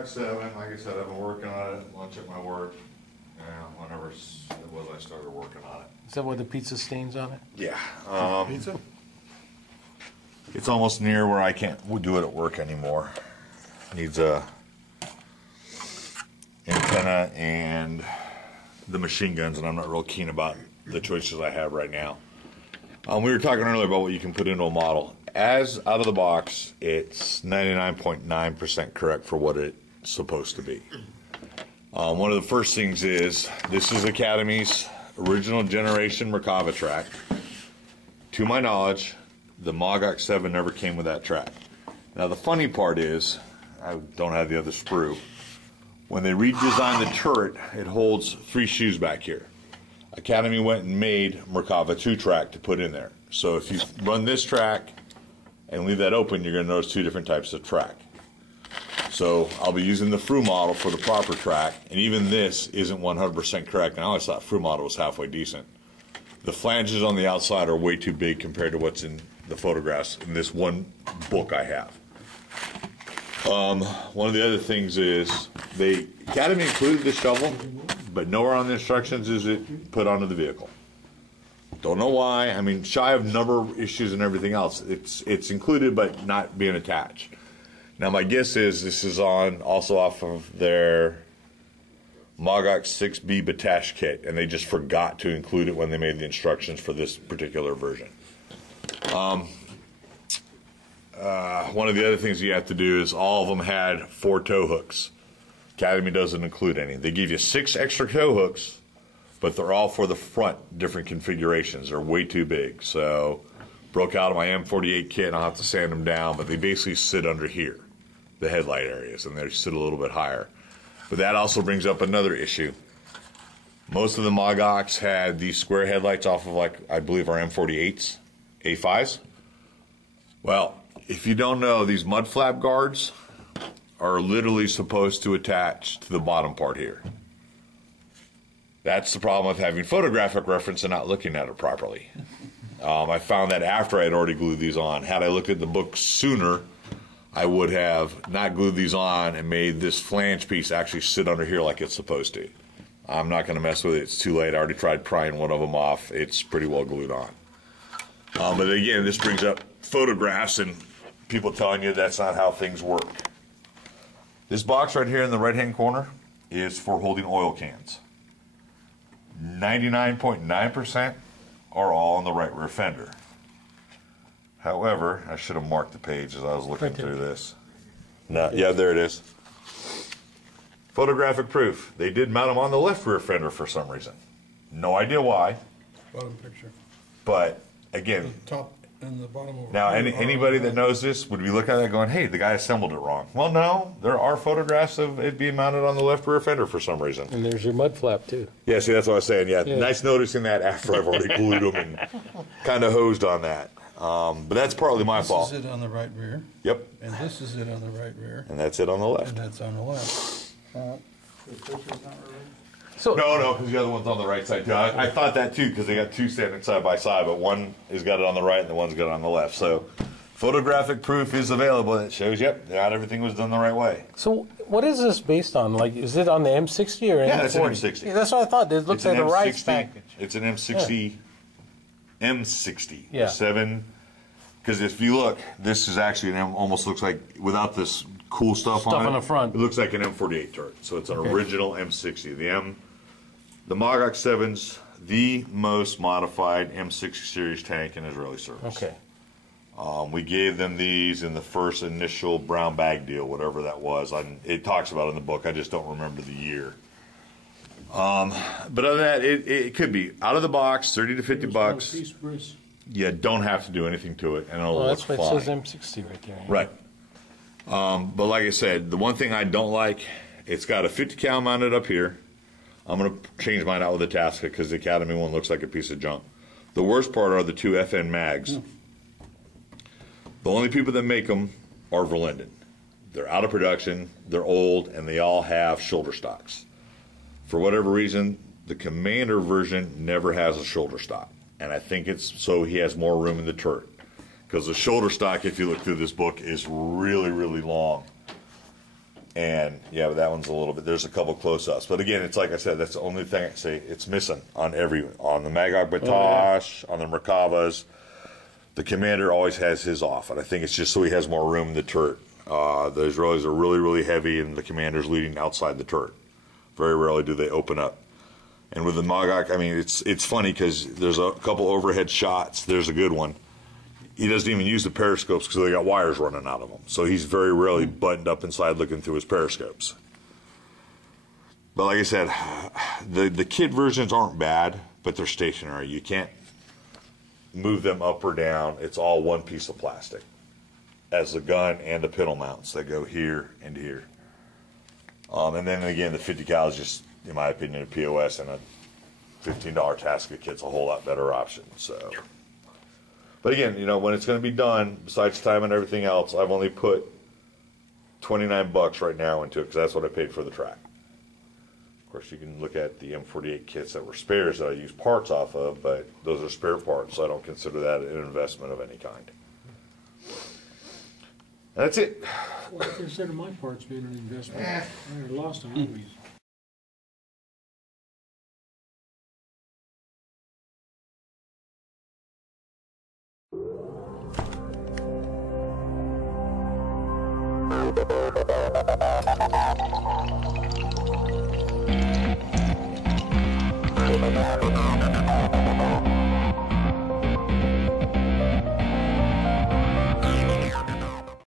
Magach 7, like I said, I've been working on it, lunch at my work, whenever it was I started working on it. Is that what the pizza stains on it? Yeah. Pizza? It's almost near where I can't do it at work anymore. Needs a antenna and the machine guns, and I'm not real keen about the choices I have right now. We were talking earlier about what you can put into a model. As out of the box, it's 99.9% correct for what it's supposed to be. One of the first things is, this is Academy's original generation Merkava track. To my knowledge, the Magach 7 never came with that track. Now the funny part is, I don't have the other sprue, when they redesigned the turret, it holds 3 shoes back here. Academy went and made Merkava 2 track to put in there. So if you run this track and leave that open, you're going to notice 2 different types of track. So I'll be using the Fru model for the proper track, and even this isn't 100% correct. And I always thought Fru model was halfway decent. The flanges on the outside are way too big compared to what's in the photographs in this one book I have. One of the other things is, Academy included the shovel, but nowhere on the instructions is it put onto the vehicle. Don't know why. I mean, shy of number issues and everything else, it's included but not being attached. Now my guess is this is also off of their Magach 6B Batash kit, and they just forgot to include it when they made the instructions for this particular version. One of the other things you have to do is all of them had 4 tow hooks. Academy doesn't include any. They give you 6 extra tow hooks, but they're all for the front, different configurations. They're way too big. So broke out of my M48 kit, and I'll have to sand them down, but they basically sit under here, the headlight areas, and they sit a little bit higher. But that also brings up another issue. Most of the Magachs had these square headlights off of, like, I believe our M48s, A5s. Well, if you don't know, these mud flap guards are literally supposed to attach to the bottom part here. That's the problem with having photographic reference and not looking at it properly. I found that after I had already glued these on. Had I looked at the book sooner, I would have not glued these on and made this flange piece actually sit under here like it's supposed to. I'm not going to mess with it. It's too late. I already tried prying one of them off. It's pretty well glued on. But again, this brings up photographs and people telling you that's not how things work. This box right here in the right-hand corner is for holding oil cans. 99.9% are all on the right rear fender. However, I should have marked the page as I was looking through this. No, yeah, there it is. Photographic proof. They did mount them on the left rear fender for some reason. No idea why. Bottom picture. But again, The top and the bottom over. now anybody that knows this would be looking at that going, hey, the guy assembled it wrong. Well, no, there are photographs of it being mounted on the left rear fender for some reason. And there's your mud flap, too. Yeah, see, that's what I was saying. Yeah, Yeah. nice noticing that after I've already glued them and kind of hosed on that. But that's partly my fault. This is it on the right rear, Yep, and this is it on the right rear, and that's it on the and left. that's on the left. So, No, because the other one's on the right side too. I thought that too, because they got 2 standing side by side, but one has got it on the right and the one's got it on the left. So photographic proof is available that shows, yep, not everything was done the right way. so what is this based on? Like, is it on the M60 or M40? Yeah, it's an M60. Yeah, that's what I thought. It looks like the right package. It's an M60, M60. Yeah. 7, because if you look, this is actually almost looks like, without this cool stuff on it, on the front. it looks like an M48 turret. So it's an Okay. original M60. The Magach 7's the most modified M60 series tank in Israeli service. Okay. We gave them these in the first initial brown bag deal, whatever that was. It talks about it in the book. I just don't remember the year. But other than that, it could be out of the box, 30 to 50 bucks. You don't have to do anything to it, and it'll Well, look that's why fine. it says M60 right there. Right. But like I said, the one thing I don't like, it's got a 50 cal mounted up here. I'm going to change mine out with a Tasca because the Academy one looks like a piece of junk. The worst part are the 2 FN mags. The only people that make them are Verlinden. They're out of production, they're old, and they all have shoulder stocks. For whatever reason, the Commander version never has a shoulder stock. And I think it's so he has more room in the turret. Because the shoulder stock, if you look through this book, is really, really long. And yeah, but that one's a little bit. There's a couple close-ups, but again, it's like I said. That's the only thing I say it's missing on the Magach Batosh, on the Merkavas. The Commander always has his off, and I think it's just so he has more room in the turret. Those relays are really, really heavy, and the Commander's leading outside the turret. Very rarely do they open up. And with the Magach, I mean, it's funny because there's a couple overhead shots. There's a good one. He doesn't even use the periscopes because they got wires running out of them. So he's very rarely buttoned up inside looking through his periscopes. But like I said, the kit versions aren't bad, but they're stationary. You can't move them up or down. It's all one piece of plastic, as the gun and the pintle mounts that go here and here. And then again, the 50 cal is just, in my opinion, a POS, and a $15 Tasca kit's a whole lot better option. So. But again, you know, when it's going to be done, besides time and everything else, I've only put $29 right now into it because that's what I paid for the track. Of course, you can look at the M48 kits that were spares that I use parts off of, but those are spare parts, so I don't consider that an investment of any kind. And that's it. Well, I consider my parts being an investment. I lost on movies. Thank you.